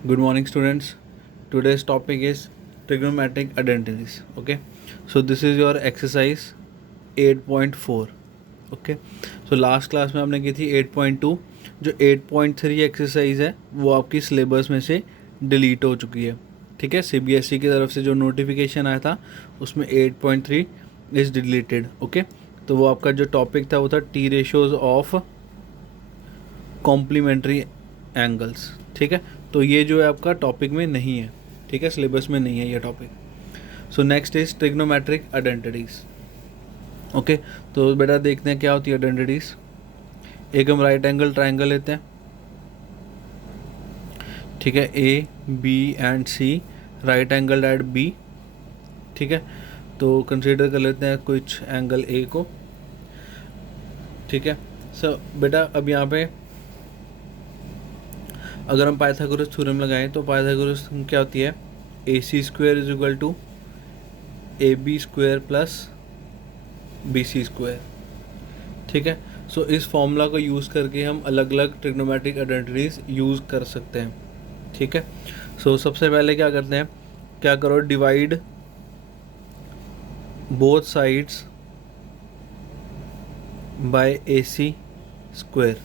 Good morning, students. Today's topic is trigonometric identities. Okay, so this is your exercise 8.4. Okay, so last class में आपने की थी 8.2. जो 8.3 exercise है वो आपकी सिलेबस में से डिलीट हो चुकी है. ठीक है, सीबीएसई की तरफ से जो नोटिफिकेशन आया था उसमें 8.3 इज़ डिलीटेड. ओके, तो वो आपका जो टॉपिक था वो था T ratios of complementary angles. ठीक है, तो ये जो है आपका टॉपिक में नहीं है. ठीक है, सिलेबस में नहीं है ये topic. So next is trigonometric identities. Okay, तो बेटा देखते हैं क्या होती है आइडेंटिटीज़. एक हम राइट एंगल ट्राइंगल लेते हैं. ठीक है, A B and C right angle at B. ठीक है, तो कंसीडर कर लेते हैं कुछ एंगल ए को. ठीक है, सो बेटा अब यहाँ पे अगर हम पाइथागोरस थ्योरम लगाएं तो पाइथागोरस क्या होती है, A C square is equal to A B square plus B C square. ठीक है, सो इस फॉर्मूला को यूज़ करके हम अलग अलग ट्रिग्नोमेट्रिक आइडेंटिटीज़ यूज़ कर सकते हैं. ठीक है, सो सबसे पहले क्या करते हैं, क्या करो, divide both sides by A C square.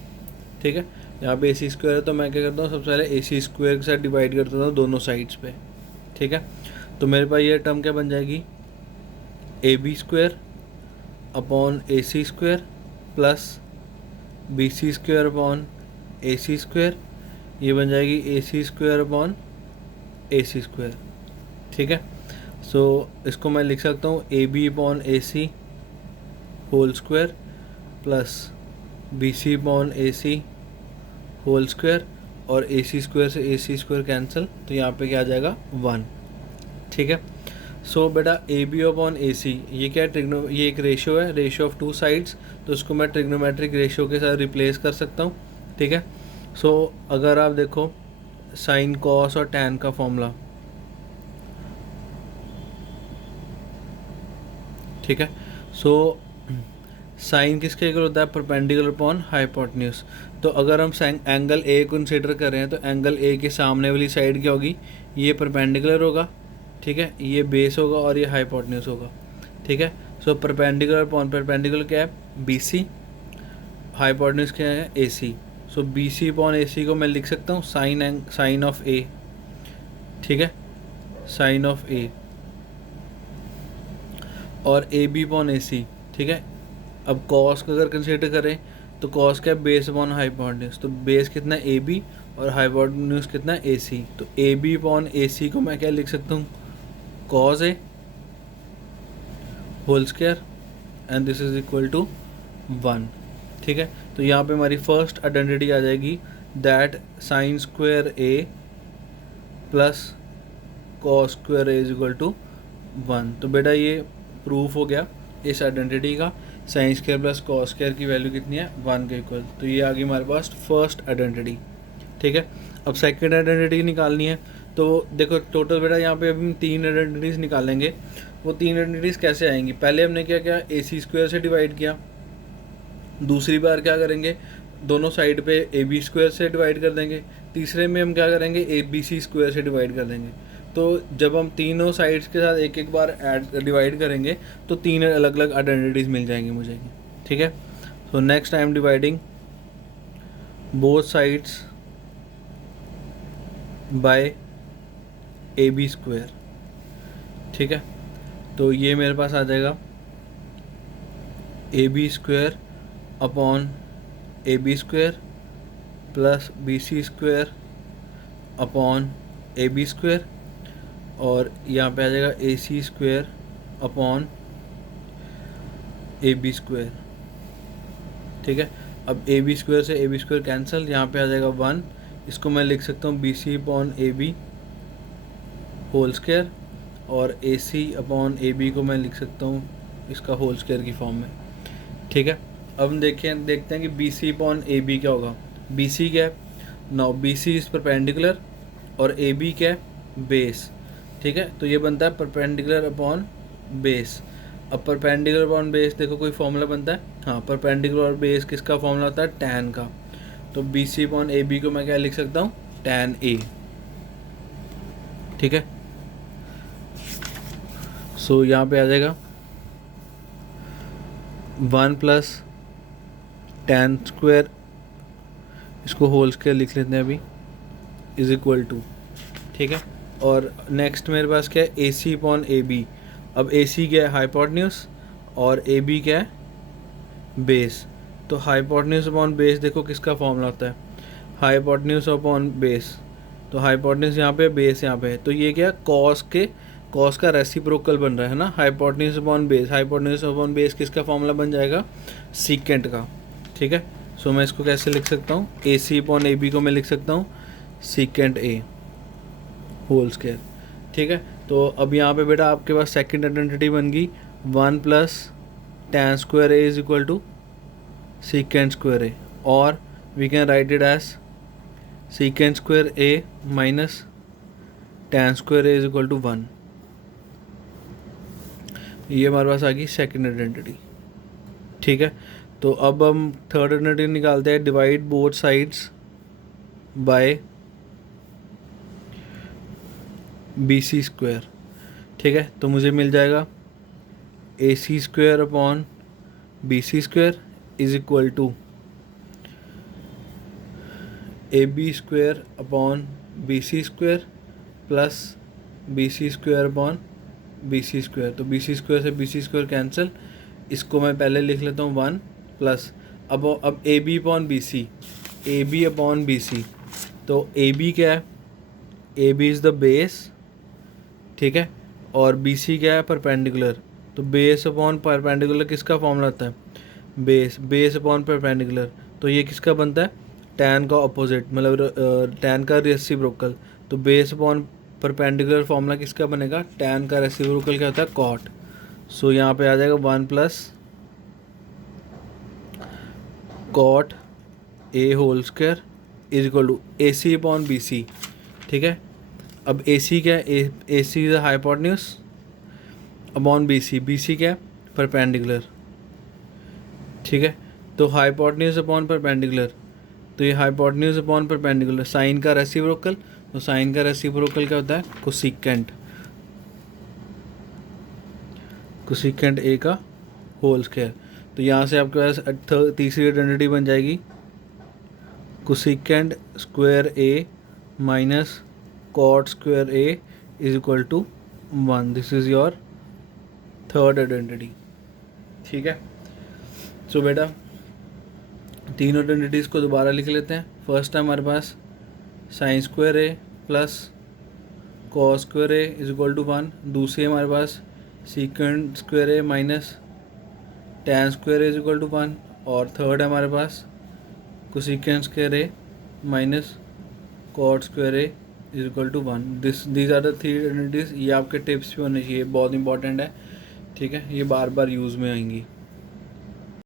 ठीक है, यहाँ पे ए सी स्क्वायर है तो मैं क्या करता हूँ, सबसे पहले ए सी स्क्वायर के साथ डिवाइड करता हूँ दोनों साइड्स पे. ठीक है, तो मेरे पास ये टर्म क्या बन जाएगी, A B square upon A C square plus B C square upon A C square. ये बन जाएगी A C square upon A C square. ठीक है, सो इसको मैं लिख सकता हूँ A B upon A C whole square plus B C upon A C whole square, और ए सी स्क्वायर से ए सी स्क्वायर कैंसिल, तो यहाँ पे क्या आ जाएगा 1. ठीक है, सो बेटा ए बी अपॉन ए सी ये क्या है, ये एक रेशियो है, रेशियो ऑफ टू साइड्स, तो इसको मैं ट्रिग्नोमेट्रिक रेशियो के साथ रिप्लेस कर सकता हूँ. ठीक है, सो अगर आप देखो साइन कॉस और टैन का फॉर्मूला. ठीक है, सो साइन किसके इक्वल होता है, परपेंडिकुलर अपॉन हाइपोटेन्यूज. तो अगर हम एंगल ए कंसीडर कर रहे हैं तो एंगल ए के सामने वाली साइड क्या होगी, ये परपेंडिकुलर होगा. ठीक है, ये बेस होगा और ये हाइपोटेन्यूज होगा. ठीक है, सो परपेंडिकुलर अपॉन परपेंडिकुलर क्या है, बी सी, हाइपोटेन्यूज क्या है, A C. So B C upon A सी को मैं लिख सकता हूँ साइन ऑफ ए. ठीक है, साइन ऑफ ए, और ए बी अपॉन ए सी. ठीक है, अब कॉस का अगर कंसीडर करें तो कॉस क्या है, बेस अपॉन हाइपोटेन्यूज. तो बेस कितना है, ए बी, और हाइपोटेन्यूज कितना है, ए सी. तो ए बी अपॉन ए सी को मैं क्या लिख सकता हूँ, cos A whole square and this is equal to 1. ठीक है, तो यहाँ पे हमारी फर्स्ट आइडेंटिटी आ जाएगी, that sine square A plus cos square A is equal to 1. तो बेटा ये प्रूफ हो गया इस आइडेंटिटी का, sine square plus cos square की वैल्यू कितनी है, 1 के इक्वल. तो ये आ गई हमारे पास फर्स्ट आइडेंटिटी. ठीक है, अब सेकंड आइडेंटिटी निकालनी है. तो देखो टोटल बेटा यहाँ पे अभी हम 3 आइडेंटिटीज़ निकालेंगे. वो 3 आइडेंटिटीज़ कैसे आएंगी, पहले हमने क्या किया, ए सी स्क्वायर से डिवाइड किया. दूसरी बार क्या करेंगे, दोनों साइड पे ए बी स्क्वायर से डिवाइड कर देंगे. तीसरे में हम क्या करेंगे, ए बी सी स्क्वायर से डिवाइड कर देंगे. तो जब हम तीनों साइड्स के साथ एक एक बार ऐड डिवाइड करेंगे तो 3 अलग अलग आइडेंटिटीज़ मिल जाएंगी मुझे. ठीक है, so next I am dividing both sides by A B square. ठीक है, तो ये मेरे पास आ जाएगा A B square upon A B square plus B C square upon A B square, और यहाँ पे आ जाएगा A C square upon A B square. ठीक है, अब ए बी स्क्वायर से ए बी स्क्वायर कैंसिल, यहाँ पे आ जाएगा 1. इसको मैं लिख सकता हूँ B C upon A B whole square, और A C upon A B को मैं लिख सकता हूँ इसका होल स्क्वायर की फॉर्म में. ठीक है, अब हम देखते हैं कि B C upon A B क्या होगा. बी सी क्या है, now B C is perpendicular और ए बी क्या है, बेस. ठीक है, तो ये बनता है परपेंडिकुलर अपॉन बेस. अब परपेंडिकुलर अपॉन बेस देखो कोई फॉर्मूला बनता है, हाँ, परपेंडिकुलर और बेस किसका फॉर्मूला होता है, टैन का. तो B C upon A B को मैं क्या लिख सकता हूँ, टैन ए. ठीक है। सो यहाँ पे आ जाएगा 1 प्लस tan स्क्वायर, इसको होल स्क्वायर लिख लेते हैं अभी, इज इक्वल टू, ठीक है। और नेक्स्ट मेरे पास क्या है, A C upon A B. अब ए सी क्या है, हाइपोटेन्यूज, और ए बी क्या है, बेस। तो हाइपोटेन्यूज अपॉन बेस देखो किसका फॉर्मूला होता है, हाइपोटेन्यूज अपॉन बेस। तो हाइपोटेन्यूज यहाँ पे, बेस यहाँ पे है, तो ये क्या, कॉस का रेसिप्रोकल बन रहा है ना, hypotenuse upon base. Hypotenuse upon base किसका फॉर्मूला बन जाएगा, सीकेंट का, ठीक है। सो मैं इसको कैसे लिख सकता हूँ, ए सी अपॉन ए बी को मैं लिख सकता हूँ सीकेंट ए होल स्क्वायर, ठीक है। तो अब यहाँ पे बेटा आपके पास सेकंड आइडेंटिटी बन गई, 1 plus tan square A is equal to secant square A, और we can write it as secant square A minus tan square A is equal to 1। ये हमारे पास आ गई सेकंड आइडेंटिटी, ठीक है। तो अब हम थर्ड आइडेंटिटी निकालते हैं, divide both sides by B C square, ठीक है। तो मुझे मिल जाएगा A C square upon B C square is equal to A B square upon B C square plus B C square upon B C square. तो B C square से B C square cancel, इसको मैं पहले लिख लेता हूँ 1 plus, अब A B upon B C, A B upon B सी। तो ए बी क्या है, A B is the base, ठीक है, और बी सी क्या है, परपेंडिकुलर। तो बेस अपॉन परपेंडिकुलर किसका फॉर्मूला आता है, बेस अपॉन परपेंडिकुलर। तो ये किसका बनता है, टैन का अपोजिट, मतलब टैन का रेसिप्रोकल। तो बेस अपॉन परपेंडिकुलर फॉर्मूला किसका बनेगा, टैन का रेसिप्रोकल क्या होता है, कॉट। सो यहाँ पे आ जाएगा 1 plus cot A whole square is equal to A C upon B C, ठीक है। अब ए सी क्या है, A C is hypotenuse upon B C क्या है, परपेंडिकुलर, ठीक है। तो हाइपोटेन्यूज अपॉन परपेंडिकुलर, तो ये हाइपोटेन्यूज अपॉन परपेंडिकुलर, साइन का रेसिप्रोकल। तो साइन का रेसिप्रोकल क्या होता है, कोसिकेंट ए का होल स्क्वायर। तो यहाँ से आपके पास तीसरी आइडेंटिटी बन जाएगी, cosecant square A minus cot square A is equal to 1। This is your third identity, ठीक है। सो बेटा तीनों आइडेंटिटीज़ को दोबारा लिख लेते हैं। फर्स्ट है हमारे पास sine square A plus cos square A is equal to 1। दूसरी हमारे पास secant square A minus tan square A is equal to 1। और थर्ड है हमारे पास cosecant square A minus cot square A is equal to 1। These are the three identities. ये आपके tips भी होने चाहिए, बहुत इंपॉर्टेंट है, ठीक है, ये बार बार यूज़ में आएंगी।